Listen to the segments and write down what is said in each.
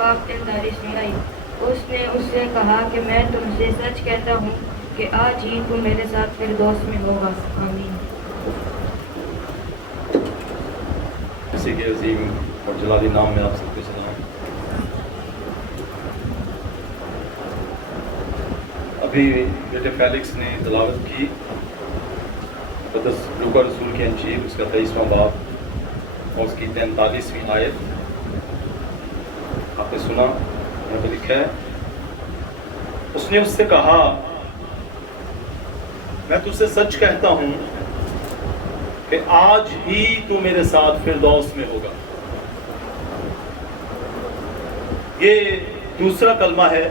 پاک نے تعریف سنائی۔ اس نے اس سے کہا کہ میں تم سے سچ کہتا ہوں کہ آج ہی تم میرے ساتھ فردوس میں ہوگا۔ آمین۔ اسی کے عظیم اور جلالی نام میں آپ سب کے سلام۔ ابھی بیٹے فیلکس نے تلاوت کی مقدس لوکا رسول کی انجیل، اس کا 23واں باب اور اس کی 43ویں آیت آپ نے سنا۔ یہاں پہ لکھا ہے، اس نے اس سے کہا میں تجھ سے سچ کہتا ہوں کہ آج ہی تو میرے ساتھ فردوس میں ہوگا۔ یہ دوسرا کلمہ ہے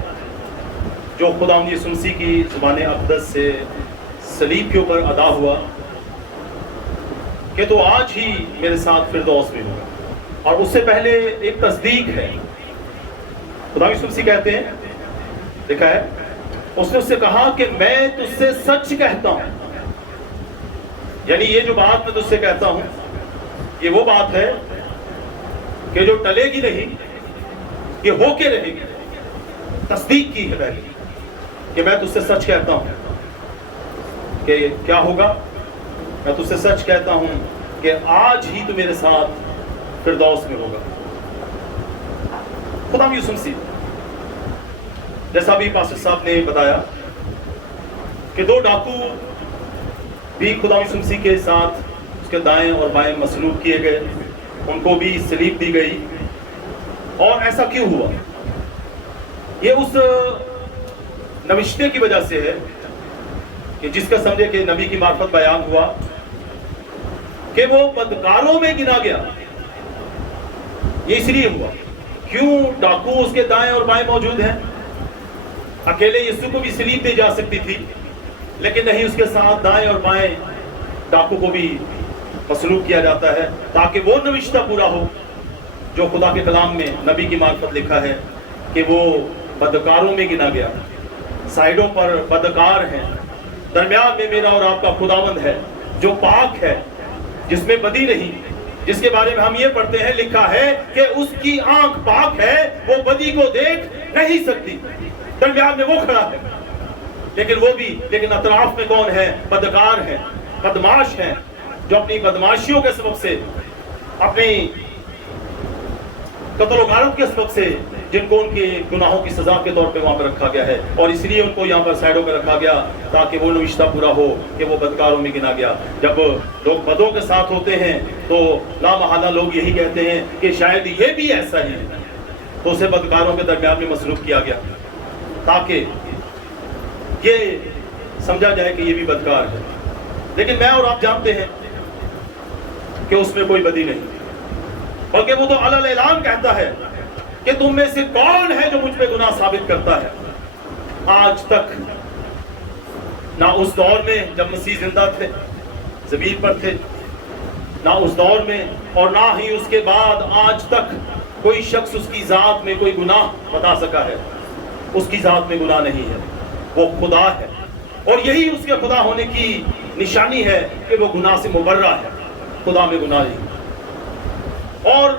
جو خداوند یسوع مسیح کی زبان اقدس سے صلیب کے اوپر ادا ہوا کہ تو آج ہی میرے ساتھ فردوس میں ہوگا۔ اور اس سے پہلے ایک تصدیق ہے۔ خداوند یسوع مسیح کہتے ہیں، لکھا ہے، اس نے اس سے کہا کہ میں تجھ سے سچ کہتا ہوں، یعنی یہ جو بات میں تجھ سے کہتا ہوں یہ وہ بات ہے کہ جو ٹلے گی نہیں، یہ ہو کے رہے گی۔ تصدیق کی ہے پہلے کہ میں تجھ سے سچ کہتا ہوں کہ کیا ہوگا؟ میں تجھ سے سچ کہتا ہوں کہ آج ہی تو میرے ساتھ فردوس میں ہوگا۔ خداوند یسوع مسیح، جیسا بھی پاسٹر صاحب نے بتایا کہ دو ڈاکو بھی خداوند یسوع مسیح کے ساتھ اس کے دائیں اور بائیں مصلوب کیے گئے، ان کو بھی صلیب دی گئی۔ اور ایسا کیوں ہوا؟ یہ اس نوشتے کی وجہ سے ہے کہ جس کا سمجھے کہ نبی کی معرفت بیان ہوا کہ وہ بدکاروں میں گنا گیا۔ یہ اس لیے ہوا، کیوں؟ ڈاکو اس کے دائیں اور بائیں موجود ہیں۔ اکیلے یسوع کو بھی صلیب دی جا سکتی تھی، لیکن نہیں، اس کے ساتھ دائیں اور بائیں ڈاکو کو بھی مصلوب کیا جاتا ہے تاکہ وہ نوشتہ پورا ہو جو خدا کے کلام میں نبی کی معرفت لکھا ہے کہ وہ بدکاروں میں گنا گیا۔ سائیڈوں پر بدکار ہیں، درمیان میں میرا اور آپ کا خداوند ہے جو پاک ہے، جس میں بدی نہیں، جس کے بارے میں ہم یہ پڑھتے ہیں، لکھا ہے کہ اس کی آنکھ پاک ہے، وہ بدی کو دیکھ نہیں سکتی۔ درمیان میں وہ کھڑا ہے، لیکن اطراف میں کون ہے؟ بدکار ہیں، بدماش ہیں، جو اپنی بدماشیوں کے سبب سے، اپنی قتل و غارت کے سبب سے، جن کو ان کے گناہوں کی سزا کے طور پہ وہاں پر رکھا گیا ہے، اور اس لیے ان کو یہاں پر سائیڈوں پہ رکھا گیا تاکہ وہ نوشتہ پورا ہو کہ وہ بدکاروں میں گنا گیا۔ جب لوگ بدوں کے ساتھ ہوتے ہیں تو لا محالہ لوگ یہی کہتے ہیں کہ شاید یہ بھی ایسا ہی ہے، تو اسے بدکاروں کے درمیان میں مصروف کیا گیا تاکہ یہ سمجھا جائے کہ یہ بھی بدکار ہے۔ لیکن میں اور آپ جانتے ہیں کہ اس میں کوئی بدی نہیں، بلکہ وہ تو علل اعلان کہتا ہے کہ تم میں سے کون ہے جو مجھ پہ گناہ ثابت کرتا ہے۔ آج تک نہ اس دور میں جب مسیح زندہ تھے، زمین پر تھے، نہ اس دور میں اور نہ ہی اس کے بعد آج تک کوئی شخص اس کی ذات میں کوئی گناہ بتا سکا ہے۔ اس کی ذات میں گناہ نہیں ہے، وہ خدا ہے، اور یہی اس کے خدا ہونے کی نشانی ہے کہ وہ گناہ سے مبرہ ہے، خدا میں گناہ نہیں۔ اور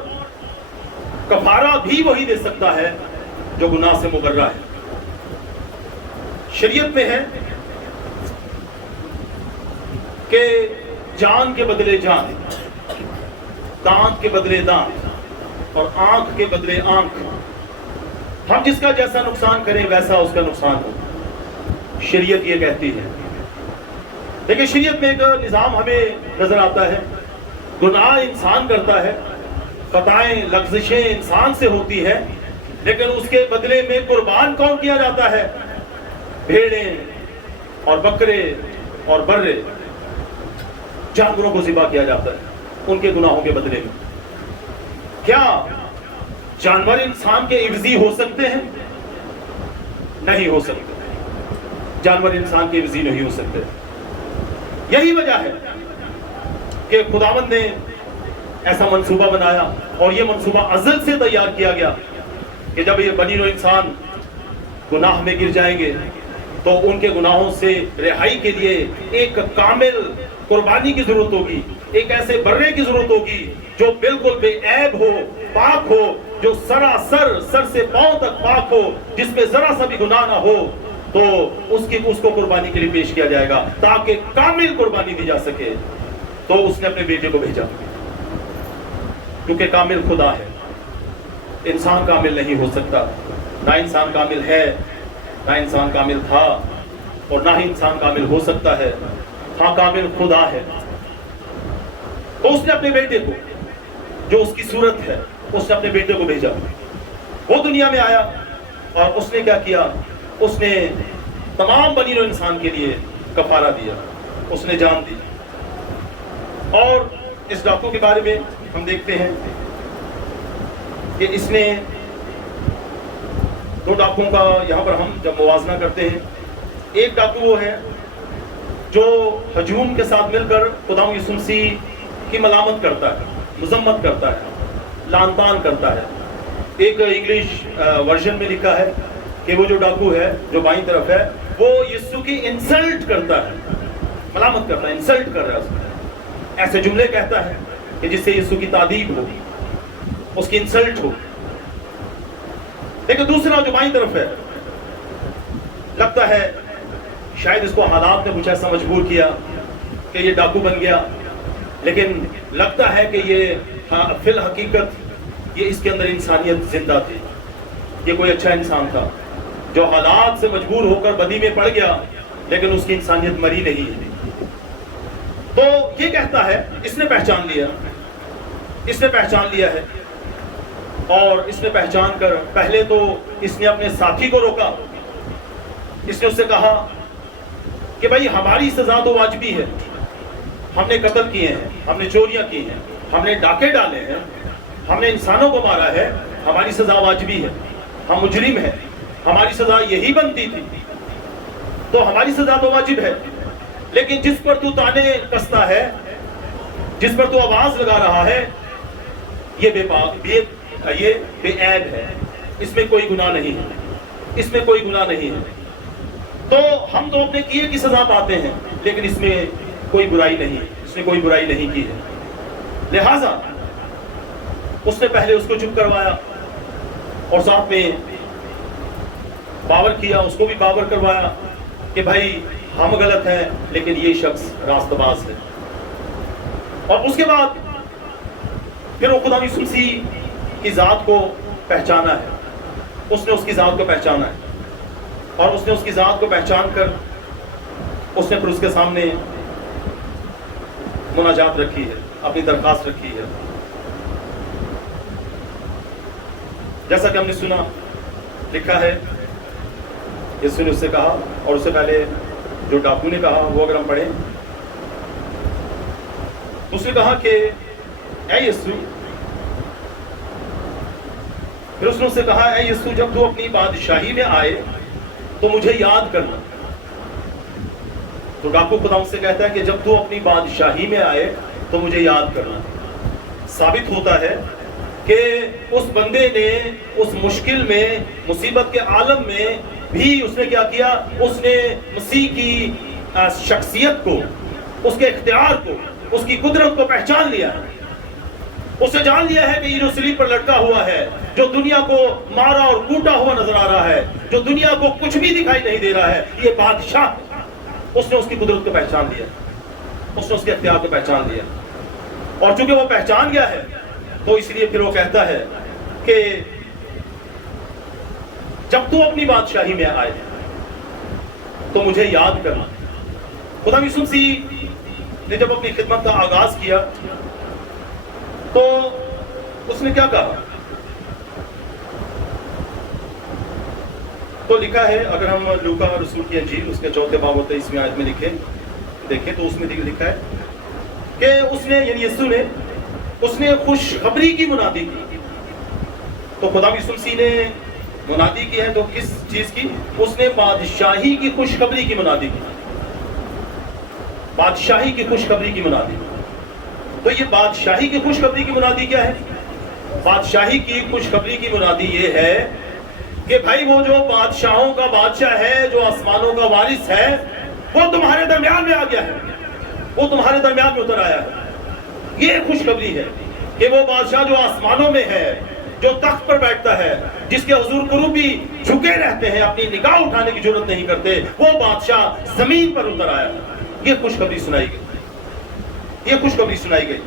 کفارہ بھی وہی دے سکتا ہے جو گناہ سے مبرہ ہے۔ شریعت میں ہے کہ جان کے بدلے جان، دانت کے بدلے دانت، اور آنکھ کے بدلے آنکھ۔ ہم جس کا جیسا نقصان کریں ویسا اس کا نقصان ہو، شریعت یہ کہتی ہے۔ لیکن شریعت میں ایک نظام ہمیں نظر آتا ہے، گناہ انسان کرتا ہے، خطائیں لغزشیں انسان سے ہوتی ہے، لیکن اس کے بدلے میں قربان کون کیا جاتا ہے؟ بھیڑیں اور بکرے اور برے، جانوروں کو ذبح کیا جاتا ہے ان کے گناہوں کے بدلے میں۔ کیا جانور انسان کے عوضی ہو سکتے ہیں؟ نہیں ہو سکتے، جانور انسان کے عوضی نہیں ہو سکتے۔ یہی وجہ ہے کہ خداوند نے ایسا منصوبہ بنایا، اور یہ منصوبہ ازل سے تیار کیا گیا کہ جب یہ بنی نوع انسان گناہ میں گر جائیں گے تو ان کے گناہوں سے رہائی کے لیے ایک کامل قربانی کی ضرورت ہوگی، ایک ایسے برے کی ضرورت ہوگی جو بالکل بے عیب ہو، پاک ہو، جو سراسر سر سے پاؤں تک پاک ہو، جس میں ذرا سا بھی گناہ نہ ہو، تو اس کو قربانی کے لیے پیش کیا جائے گا تاکہ کامل قربانی دی جا سکے۔ تو اس نے اپنے بیٹے کو بھیجا، کیونکہ کامل خدا ہے، انسان کامل نہیں ہو سکتا، نہ انسان کامل ہے، نہ انسان کامل تھا، اور نہ ہی انسان کامل ہو سکتا ہے، ہاں کامل خدا ہے۔ تو اس نے اپنے بیٹے کو، جو اس کی صورت ہے، اس نے اپنے بیٹے کو بھیجا۔ وہ دنیا میں آیا اور اس نے کیا کیا؟ اس نے تمام بنی نوع انسان کے لیے کفارہ دیا، اس نے جان دی۔ اور اس ڈاکو کے بارے میں ہم دیکھتے ہیں کہ اس نے دو ڈاکوؤں کا یہاں پر ہم جب موازنہ کرتے ہیں، ایک ڈاکو وہ ہے جو ہجوم کے ساتھ مل کر خدا یسوع مسیح کی ملامت کرتا ہے، مذمت کرتا ہے، لعن طعن کرتا ہے۔ ایک انگلش ورژن میں لکھا ہے کہ وہ جو ڈاکو ہے جو بائیں طرف ہے، وہ یسوع کی انسلٹ کرتا ہے، ملامت کرتا ہے، انسلٹ کر رہا ہے اس میں، ایسے جملے کہتا ہے کہ جس سے یسوع کی تعدیب ہو، اس کی انسلٹ ہو۔ لیکن دوسرا جو بائیں طرف ہے، لگتا ہے شاید اس کو حالات نے کچھ ایسا مجبور کیا کہ یہ ڈاکو بن گیا، لیکن لگتا ہے کہ یہ فی الحقیقت یہ اس کے اندر انسانیت زندہ تھی، یہ کوئی اچھا انسان تھا جو حالات سے مجبور ہو کر بدی میں پڑ گیا، لیکن اس کی انسانیت مری نہیں ہے۔ تو یہ کہتا ہے اس نے پہچان لیا، اس نے پہچان لیا ہے، اور اس نے پہچان کر پہلے تو اس نے اپنے ساتھی کو روکا، اس نے اس سے کہا کہ بھائی ہماری سزا تو واجبی ہے، ہم نے قتل کیے ہیں، ہم نے چوریاں کی ہیں، ہم نے ڈاکے ڈالے ہیں، ہم نے انسانوں کو مارا ہے، ہماری سزا واجبی ہے، ہم مجرم ہیں، ہماری سزا یہی بنتی تھی، تو ہماری سزا تو واجب ہے، لیکن جس پر تو تانے کستا ہے، جس پر تو آواز لگا رہا ہے، یہ یہ بے عیب ہے، اس میں کوئی گناہ نہیں ہے، اس میں کوئی گناہ نہیں ہے۔ تو ہم تو اپنے کیے کی سزا پاتے ہیں، لیکن اس میں کوئی برائی نہیں، اس نے کوئی برائی نہیں کی ہے۔ لہٰذا اس نے پہلے اس کو چپ کروایا اور ساتھ میں باور کیا، اس کو بھی باور کروایا کہ بھائی ہم غلط ہیں لیکن یہ شخص راستہ باز ہے۔ اور اس کے بعد پھر وہ خدا یسوع مسیح کی ذات کو پہچانا ہے، اس نے اس کی ذات کو پہچانا ہے، اور اس نے اس کی ذات کو پہچان کر اس نے پھر اس کے سامنے مناجات رکھی ہے، اپنی درخواست رکھی ہے۔ جیسا کہ ہم نے سنا، لکھا ہے یسوع نے اس سے کہا، اور اس سے پہلے جو ڈاکو نے کہا وہ اگر ہم پڑھیں، اس نے کہا کہ اے یسوع، پھر اس نے اس سے کہا اے یسوع، جب تو اپنی بادشاہی میں آئے تو مجھے یاد کرنا۔ تو ڈاکو خدا سے کہتا ہے کہ جب تو اپنی بادشاہی میں آئے تو مجھے یاد کرنا۔ ثابت ہوتا ہے کہ اس بندے نے اس مشکل میں، مصیبت کے عالم میں بھی اس نے کیا کیا؟ اس نے مسیح کی شخصیت کو، اس کے اختیار کو، اس کی قدرت کو پہچان لیا ہے۔ اس نے جان لیا ہے کہ یہ جو صلیب پر لٹکا ہوا ہے، جو دنیا کو مارا اور کوٹا ہوا نظر آ رہا ہے، جو دنیا کو کچھ بھی دکھائی نہیں دے رہا ہے، یہ بادشاہ۔ اس نے اس کی قدرت کو پہچان لیا، اس نے اس کے اختیار کو پہچان لیا، اور چونکہ وہ پہچان گیا ہے تو اس لیے پھر وہ کہتا ہے کہ جب تو اپنی بادشاہی میں آئے تو مجھے یاد کرنا۔ خدا یسوع مسیح نے جب اپنی خدمت کا آغاز کیا تو اس نے کیا کہا؟ تو لکھا ہے، اگر ہم لوکا رسول کی انجیل اس کے 4 باب و 23 آیت میں دیکھیں تو اس میں لکھا ہے کہ اس نے، یعنی یسوع نے، اس نے خوشخبری کی منادی کی۔ تو خدا یسوع مسیح نے منادی کی ہے تو کس چیز کی؟ اس نے بادشاہی کی خوشخبری کی منادی کی، بادشاہی کی خوشخبری کی منادی۔ تو یہ بادشاہی کی خوشخبری کی منادی کیا ہے؟ بادشاہی کی خوشخبری کی منادی یہ ہے کہ بھائی وہ جو بادشاہوں کا بادشاہ ہے، جو آسمانوں کا وارث ہے، وہ تمہارے درمیان میں آ گیا ہے، وہ تمہارے درمیان میں اتر آیا ہے۔ یہ خوشخبری ہے کہ وہ بادشاہ جو آسمانوں میں ہے، جو تخت پر بیٹھتا ہے, جس کے حضور کروبی جھکے رہتے ہیں, اپنی نگاہ اٹھانے کی جرات نہیں کرتے, وہ بادشاہ زمین پر اتر آیا. یہ خوشخبری سنائی گئی, یہ خوشخبری سنائی گئی.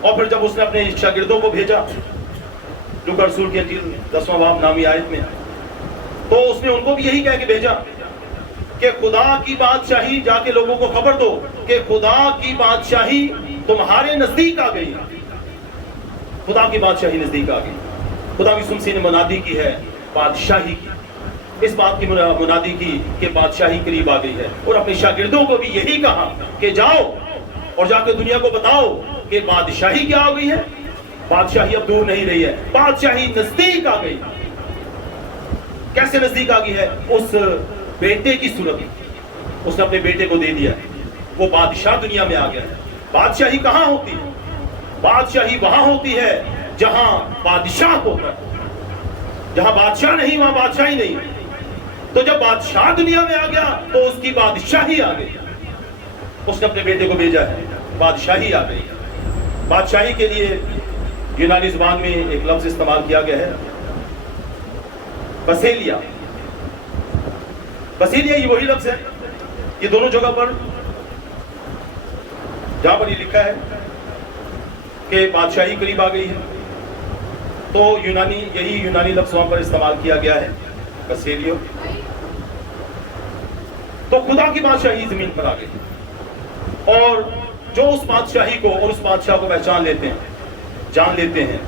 اور پھر جب اس نے اپنے شاگردوں کو بھیجا, لوکا رسول کی انجیل 10واں باب نامی آیت میں, تو اس نے ان کو بھی یہی کہہ کے بھیجا کہ خدا کی بادشاہی, جا کے لوگوں کو خبر دو کہ خدا کی بادشاہی تمہارے نزدیک آ گئی. خدا کی بادشاہی نزدیک آ گئی. خدا یسوع مسیح نے منادی کی ہے بادشاہی کی, اس بات کی منادی کی کہ بادشاہی قریب آ گئی ہے. اور اپنے شاگردوں کو بھی یہی کہا کہ جاؤ اور جا کے دنیا کو بتاؤ کہ بادشاہی کیا ہو گئی ہے. بادشاہی اب دور نہیں رہی ہے, بادشاہی نزدیک آ گئی. کیسے نزدیک آ گئی ہے؟ اس بیٹے کی صورت میں. اس نے اپنے بیٹے کو دے دیا, وہ بادشاہ دنیا میں آ گیا ہے. بادشاہی کہاں ہوتی ہے؟ بادشاہی وہاں ہوتی ہے جہاں بادشاہ ہوتا ہے. جہاں بادشاہ نہیں وہاں بادشاہی نہیں. تو جب بادشاہ دنیا میں آ گیا تو اس کی بادشاہی آ گئی. اس نے اپنے بیٹے کو بھیجا ہے, بادشاہی آ گئی. بادشاہی کے لیے یونانی زبان میں ایک لفظ استعمال کیا گیا ہے, بسیلیا. بسیلیا یہ وہی لفظ ہے, یہ دونوں جگہ پر جہاں پر یہ لکھا ہے کہ بادشاہی قریب آ گئی ہے, تو یہی یونانی لفظ وہاں پر استعمال کیا گیا ہے, بسیلیو. تو خدا کی بادشاہی زمین پر آ گئی, اور جو اس بادشاہی کو اور اس بادشاہ کو پہچان لیتے ہیں, جان لیتے ہیں,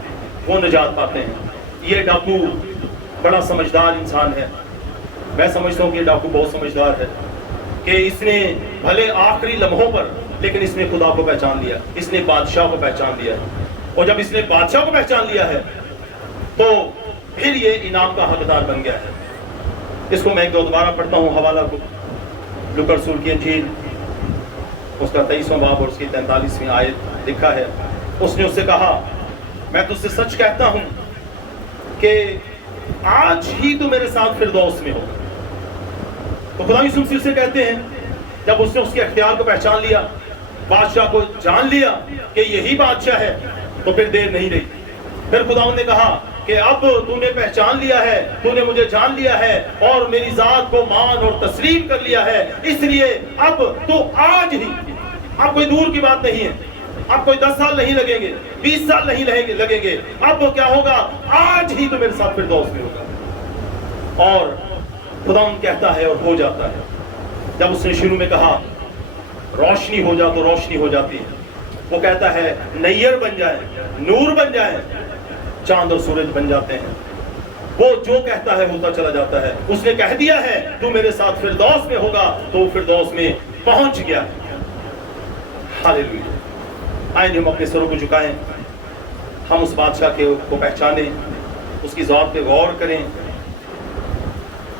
وہ نجات پاتے ہیں. یہ ڈاکو بڑا سمجھدار انسان ہے. میں سمجھتا ہوں کہ یہ ڈاکو بہت سمجھدار ہے کہ اس نے بھلے آخری لمحوں پر, لیکن اس نے خدا کو پہچان لیا, اس نے بادشاہ کو پہچان لیا ہے. اور جب اس نے بادشاہ کو پہچان لیا ہے تو پھر یہ انعام کا حقدار بن گیا ہے. اس کو میں ایک دو دوبارہ پڑھتا ہوں حوالہ کو. لوکا رسول کی انجیل اس کا 23واں باب اور اس کی 43ویں آیت لکھا ہے. اس نے اس سے کہا, میں تجھ سے سچ کہتا ہوں کہ آج ہی تو میرے ساتھ فردوس میں ہوگا. تو خدا یسوع مسیح سے کہتے ہیں, جب اس نے اس کے اختیار کو پہچان لیا, بادشاہ کو جان لیا کہ یہی بادشاہ ہے, تو پھر دیر نہیں رہی. پھر خداوند نے کہا کہ اب تو نے پہچان لیا ہے, تو نے مجھے جان لیا ہے اور میری ذات کو مان اور تسلیم کر لیا ہے, اس لیے اب تو آج ہی, اب کوئی دور کی بات نہیں ہے, اب کوئی 10 سال نہیں لگیں گے, 20 سال نہیں لگیں گے, اب کیا ہوگا, آج ہی تو میرے ساتھ فردوس میں ہوگا. اور خداوند کہتا ہے اور ہو جاتا ہے. جب اس نے شروع میں کہا روشنی ہو جا تو روشنی ہو جاتی ہے. وہ کہتا ہے نیر بن جائیں, نور بن جائیں, چاند اور سورج بن جاتے ہیں. وہ جو کہتا ہے ہوتا چلا جاتا ہے. اس نے کہہ دیا ہے تو میرے ساتھ فردوس میں ہوگا, تو فردوس میں پہنچ گیا. ہاللیلویا. آئیں ہم اپنے سروں کو جھکائیں, ہم اس بادشاہ کو پہچانیں, اس کی ذات پہ غور کریں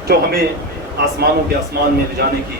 جو ہمیں آسمانوں کے آسمان میں لے جانے کی